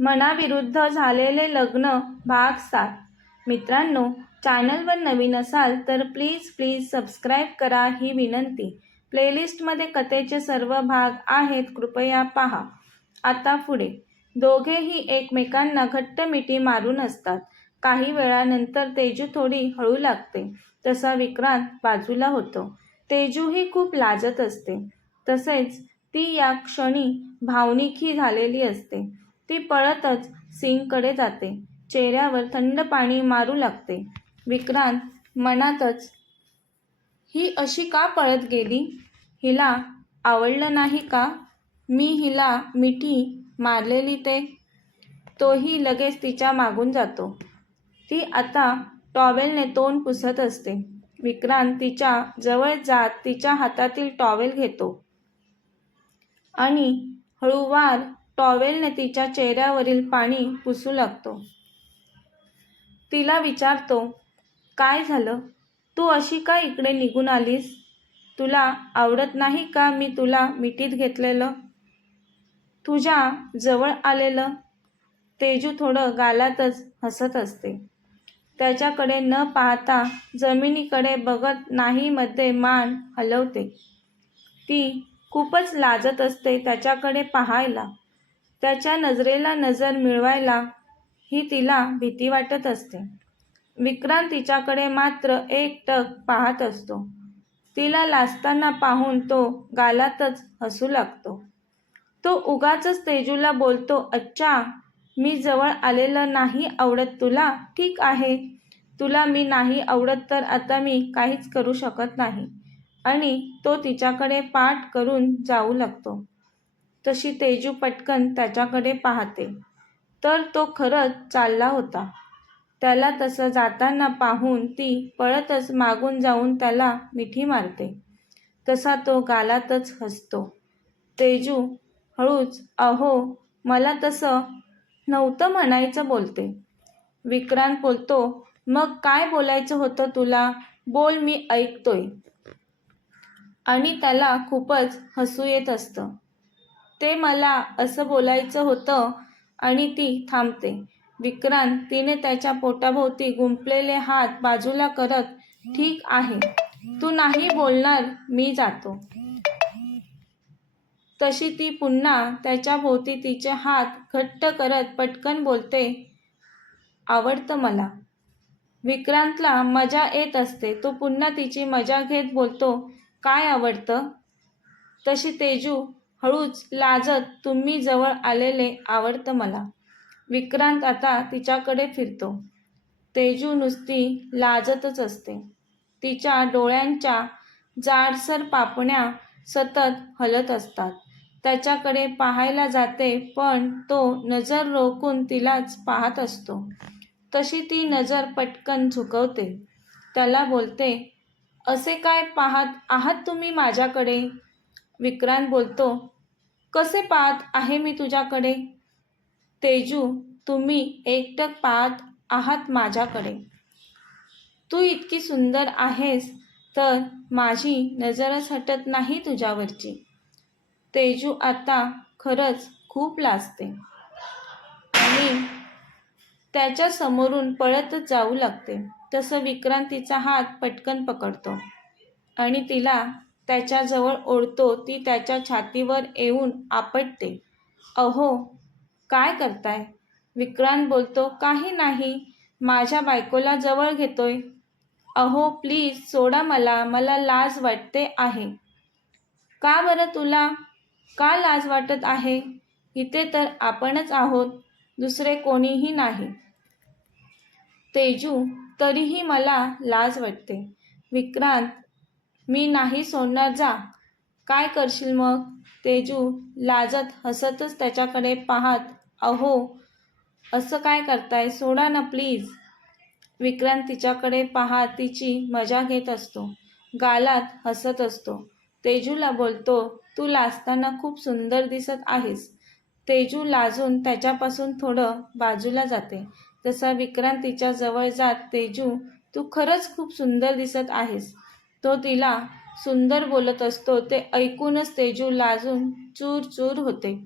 मनाविरुद्ध झालेले लग्न भाग सात मित्रांनो चॅनलवर नवीन असाल तर प्लीज प्लीज सबस्क्राईब करा ही विनंती. प्लेलिस्टमध्ये कथेचे सर्व भाग आहेत कृपया पहा. आता पुढे. दोघेही एकमेकांना घट्ट मिठी मारून असतात. काही वेळानंतर तेजू थोडी हळू लागते. तसा विक्रांत बाजूला होतो. तेजूही खूप लाजत असते. तसेच ती या क्षणी भावनिकही झालेली असते. ती पळतच सिंगकडे जाते. चेहऱ्यावर थंड पाणी मारू लागते. विक्रांत मनातच ही अशी का पळत गेली? हिला आवडलं नाही का? मी हिला मिठी मारलेली ते. तोही लगेच तिच्या मागून जातो. ती आता टॉवेलने तोंड पुसत असते. विक्रांत तिच्या जवळ जात तिच्या हातातील टॉवेल घेतो. आणि हळूवार टॉवेलने तिच्या चेहऱ्यावरील पाणी पुसू लागतो. तिला विचारतो काय झालं? तू अशी का इकडे निघून आलीस? तुला आवडत नाही का मी तुला मिठीत घेतलेलं? तुझ्या जवळ आलेलं? तेजू थोडं गालातच हसत असते. त्याच्याकडे न पाहता जमिनीकडे बघत नाही मध्ये मान हलवते. ती खूपच लाजत असते त्याच्याकडे पाहायला. त्याच्या नजरेला नजर मिळवायला ही तिला भीती वाटत असते. विक्रांत तिच्याकडे मात्र एक टक पाहत असतो. तिला लाजताना पाहून तो गालातच हसू लागतो. तो उगाच तेजूला बोलतो अच्छा मी जवळ आलेलं नाही आवडत तुला. ठीक आहे तुला मी नाही आवडत तर आता मी काहीच करू शकत नाही. आणि तो तिच्याकडे पाठ करून जाऊ लागतो. तशी तेजू पटकन त्याच्याकडे पाहते. तर तो खरंच चालला होता. त्याला तसं जाताना पाहून ती पळतच मागून जाऊन त्याला मिठी मारते. तसा तो गालातच हसतो. तेजू हळूच अहो मला तसं नव्हतं म्हणायचं बोलते. विक्रांत बोलतो मग काय बोलायचं होतं तुला? बोल मी ऐकतोय. आणि त्याला खूपच हसू येत असतं. ते मला असं बोलायचं होतं आणि ती थांबते. विक्रांत तिने त्याच्या पोटाभोवती गुंपलेले हात बाजूला करत ठीक आहे. तू नाही बोलणार मी जातो. तशी ती पुन्हा त्याच्या भोवती तिचे हात घट्ट करत पटकन बोलते आवडतं मला. विक्रांतला मजा येत असते. तो पुन्हा तिची मजा घेत बोलतो काय आवडतं? तशी तेजू हळूच लाजत तुम्ही जवळ आलेले आवडतं मला. विक्रांत आता तिच्याकडे फिरतो. तेजू नुसती लाजतच असते. तिच्या डोळ्यांच्या जाडसर पापण्या सतत हलत असतात. त्याच्याकडे पाहायला जाते पण तो नजर रोखून तिलाच पाहत असतो. तशी ती नजर पटकन झुकवते. त्याला बोलते असे काय पाहत आहात तुम्ही माझ्याकडे? विक्रांत बोलतो कसे पाहत आहे मी तुझ्याकडे? तेजू तुम्ही एकटक पाहत आहात माझ्याकडे. तू इतकी सुंदर आहेस तर माझी नजरच हटत नाही तुझ्यावरची. तेजू आता खरंच खूप लाजते. आणि त्याच्या समोरून पळतच जाऊ लागते. तसं विक्रांत तिचा हात पटकन पकडतो आणि तिला त्याच्याजवळ ओढतो ती त्याच्या छातीवर येऊन आपटते. अहो काय करताय? विक्रांत बोलतो काही नाही माझ्या बायकोला जवळ घेतोय. अहो प्लीज सोडा मला मला लाज वाटते आहे. का बरं तुला? का लाज वाटत आहे? इथे तर आपणच आहोत दुसरे कोणीही नाही. तेजू तरीही मला लाज वाटते. विक्रांत मी नाही सोडणार जा. काय करशील मग? तेजू लाजत हसतच त्याच्याकडे पाहत अहो असं काय करताय? सोडा ना प्लीज. विक्रांत तिच्याकडे पाहत तिची मजा घेत असतो. गालात हसत असतो. तेजूला बोलतो तू लाजताना खूप सुंदर दिसत आहेस. तेजू लाजून त्याच्यापासून थोडं बाजूला जाते. तसा विक्रांत तिच्या जवळ जात तेजू तू खरंच खूप सुंदर दिसत आहेस. तो तिला सुंदर बोलत असतो. ते ऐकूनच तेजू लाजून चूर चूर होते.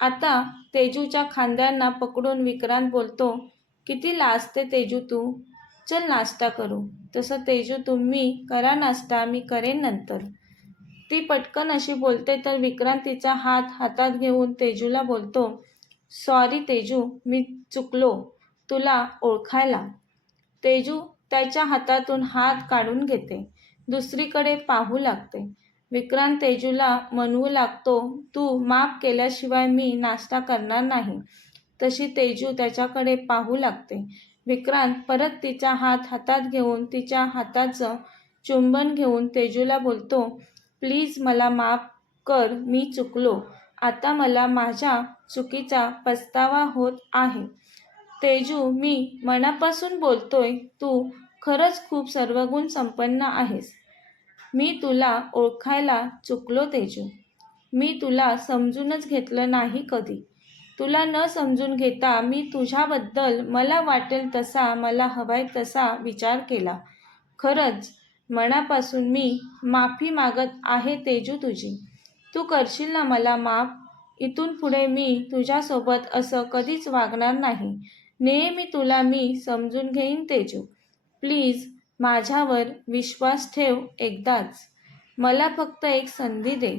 आता तेजूच्या खांद्यांना पकडून विक्रांत बोलतो किती लाजते तेजू तू. चल नाश्ता करू. तसं तेजू तुम्ही करा नाश्ता मी करेन नंतर. ती पटकन अशी बोलते तर विक्रांत तिचा हात हातात घेऊन तेजूला बोलतो सॉरी तेजू मी चुकलो. तुला ओळखायला. तेजू त्याच्या हातातून हात काढून घेते. दुसरीकडे पाहू लागते. विक्रांत तेजूला म्हणवू लागतो तू माफ केल्याशिवाय मी नाश्ता करणार नाही. तशी तेजू त्याच्याकडे पाहू लागते. विक्रांत परत तिचा हात हातात घेऊन तिच्या हाताचं चुंबन घेऊन तेजूला बोलतो प्लीज मला माफ कर मी चुकलो. आता मला माझ्या चुकीचा पस्तावा होत आहे. तेजू मी मनापासून बोलतोय तू खरंच खूप सर्वगुण संपन्न आहेस. मी तुला ओळखायला चुकलो तेजू. मी तुला समजूनच घेतलं नाही कधी. तुला न समजून घेता मी तुझ्याबद्दल मला वाटेल तसा मला हवाय तसा विचार केला. खरंच मनापासून मी माफी मागत आहे तेजू तुझी. तू करशील ना मला माफ? इथून पुढे मी तुझ्यासोबत असं कधीच वागणार नाही. नेहमी तुला मी समजून घेईन तेजू. प्लीज माझ्यावर विश्वास ठेव एकदाच. मला फक्त एक संधी दे.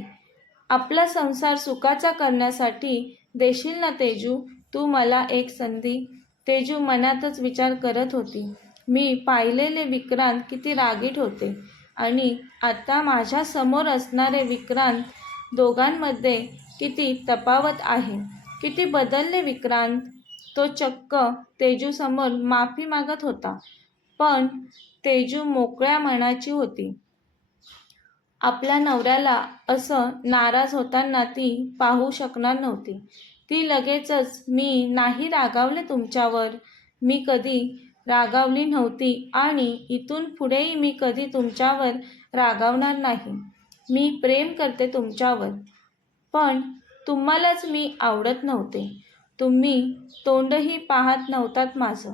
आपला संसार सुखाचा करण्यासाठी देशील ना तेजू? तू मला एक संधी. तेजू मनातच विचार करत होती. मी पाहिलेले विक्रांत किती रागीट होते. आणि आता माझ्यासमोर असणारे विक्रांत दोघांमध्ये किती तफावत आहे. किती बदलले विक्रांत? तो चक्क तेजूसमोर माफी मागत होता. पण तेजू मोकळ्या मनाची होती. आपल्या नवऱ्याला असं नाराज होताना ती पाहू शकणार नव्हती. ती लगेचच मी नाही रागावले तुमच्यावर. मी कधी रागावली नव्हती आणि इथून पुढेही मी कधी तुमच्यावर रागावणार नाही. मी प्रेम करते तुमच्यावर. पण तुम्हालाच मी आवडत नव्हते. तुम्ही तोंडही पाहत नव्हतात माझं.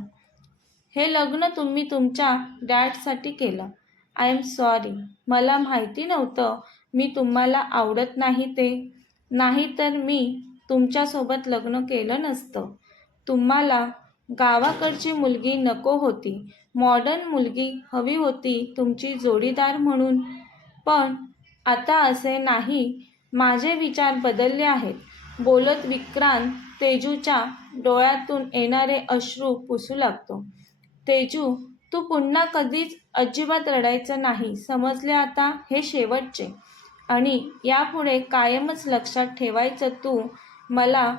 हे लग्न तुम्ही तुमच्या डॅडसाठी केलं. आय एम सॉरी मला माहिती नव्हतं. मी तुम्हाला आवडत नाही ते. नाही तर मी तुमच्यासोबत लग्न केलं नसतं. तुम्हाला गावाकडची मुलगी नको होती. मॉडर्न मुलगी हवी होती तुमची जोडीदार म्हणून. पण आता असे नाही. माझे विचार बदलले आहेत. बोलत विक्रांत तेजूच्या डोळ्यातून येणारे अश्रू पुसू लागतो. तेजू तू पुन्हा कधीच अजिबात रडायचं नाही समजले आता हे शेवटचे. आणि यापुढे कायमच लक्षात ठेवायचं तू मला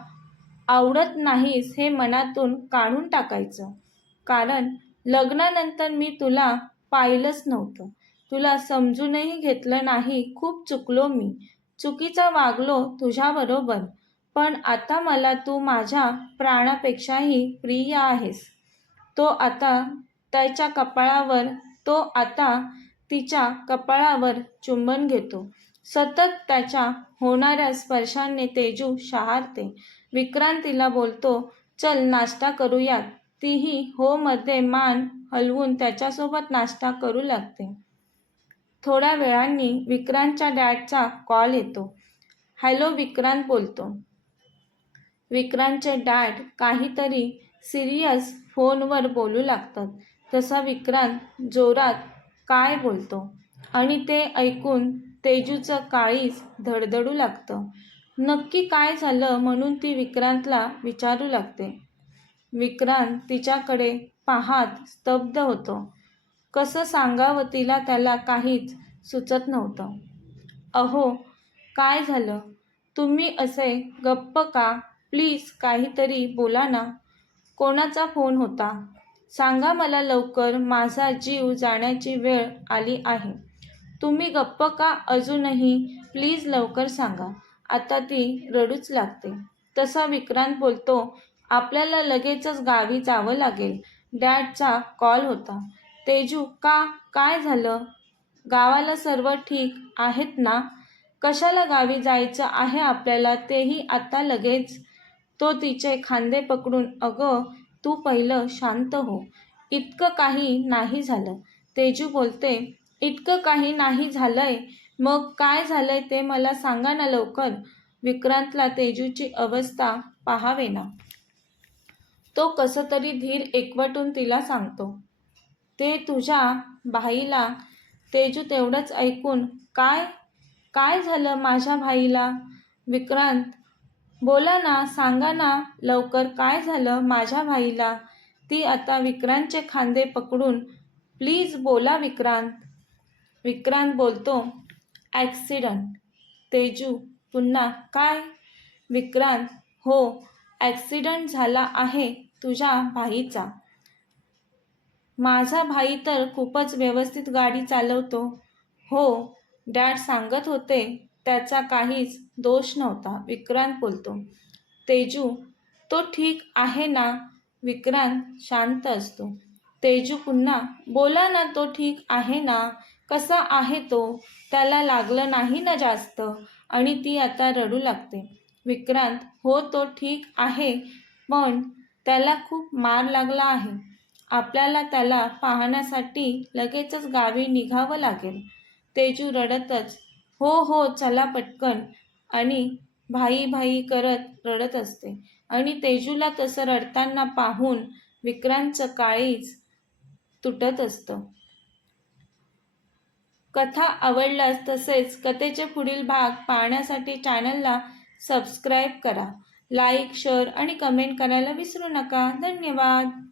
आवडत नाहीस हे मनातून काढून टाकायचं. कारण लग्नानंतर मी तुला पाहिलंच नव्हतं. तुला समजूनही घेतलं नाही खूप चुकलो मी. चुकीचा वागलो तुझ्याबरोबर. पण आता मला तू माझ्या प्राणापेक्षाही प्रिय आहेस. तो आता त्याच्या कपाळावर तो आता तिच्या कपाळावर चुंबन घेतो. सतत त्याच्या होणाऱ्या स्पर्शाने तेजू शहारते. विक्रांतीला बोलतो चल नाश्ता करूयात. तीही हो मध्ये मान हलवून त्याच्यासोबत नाश्ता करू लागते. थोड्या वेळांनी विक्रांतच्या डॅडचा कॉल येतो. हॅलो विक्रांत बोलतो. विक्रांतचे डॅड काहीतरी सिरियस फोनवर बोलू लागतात. तसा विक्रांत जोरात काय बोलतो? आणि ते ऐकून तेजूचं काळीच धडधडू लागतं. नक्की काय झालं म्हणून ती विक्रांतला विचारू लागते. विक्रांत तिच्याकडे पाहात स्तब्ध होतो. कसं सांगावं तिला त्याला काहीच सुचत नव्हतं. अहो काय झालं? तुम्ही असे गप्प का? प्लीज काहीतरी बोला ना. कोणाचा फोन होता? सांगा मला लवकर माझा जीव जाण्याची वेळ आली आहे. तुम्ही गप्प का अजूनही? प्लीज लवकर सांगा. आता ती रडूच लागते. तसा विक्रांत बोलतो आपल्याला लगेचच गावी जावं लागेल. डॅडचा कॉल होता. तेजू का? काय झालं? गावाला सर्व ठीक आहेत ना? कशाला गावी जायचं आहे आपल्याला? तेही आता लगेच तो तिचे खांदे पकडून अगं तू पहिलं शांत हो. इतकं काही नाही झालं. तेजू बोलते इतकं काही नाही झालंय. मग काय झालंय ते मला सांगा ना लवकर. विक्रांतला तेजूची अवस्था पाहावेना. तो कसं तरी धीर एकवटून तिला सांगतो ते तुझ्या भाईला. तेजू तेवढंच ऐकून काय? काय झालं माझ्या भाईला? विक्रांत बोला ना सांगा ना लवकर काय झालं माझ्या भाईला? ती आता विक्रांतचे खांदे पकडून प्लीज बोला विक्रांत. विक्रांत बोलतो ॲक्सिडंट. तेजू पुन्हा काय? विक्रांत हो ॲक्सिडंट झाला आहे तुझ्या भाईचा. माझा भाई तर खूपच व्यवस्थित गाडी चालवतो. हो डॅड सांगत होते. त्याचा काहीच दोष नव्हता. विक्रांत बोलतो तेजू तो ठीक आहे ना? विक्रांत शांत असतो तेजू पुन्हा बोला ना तो ठीक आहे ना? कसा आहे तो? त्याला लागलं नाही ना जास्त? आणि ती आता रडू लागते. विक्रांत हो तो ठीक आहे पण त्याला खूप मार लागला आहे. आपल्याला त्याला पाहण्यासाठी लगेचच गावी निघावं लागेल. तेजू रडतच हो हो चला पटकन. आणि भाई भाई करत रडत असते. आणि तेजूला तसं रडताना पाहून विक्रांतचं काळीच तुटत असतं. कथा आवडल्यास तसेच कथेचे पुढील भाग पाहण्यासाठी चॅनलला सबस्क्राईब करा. लाईक शेअर आणि कमेंट करायला विसरू नका. धन्यवाद.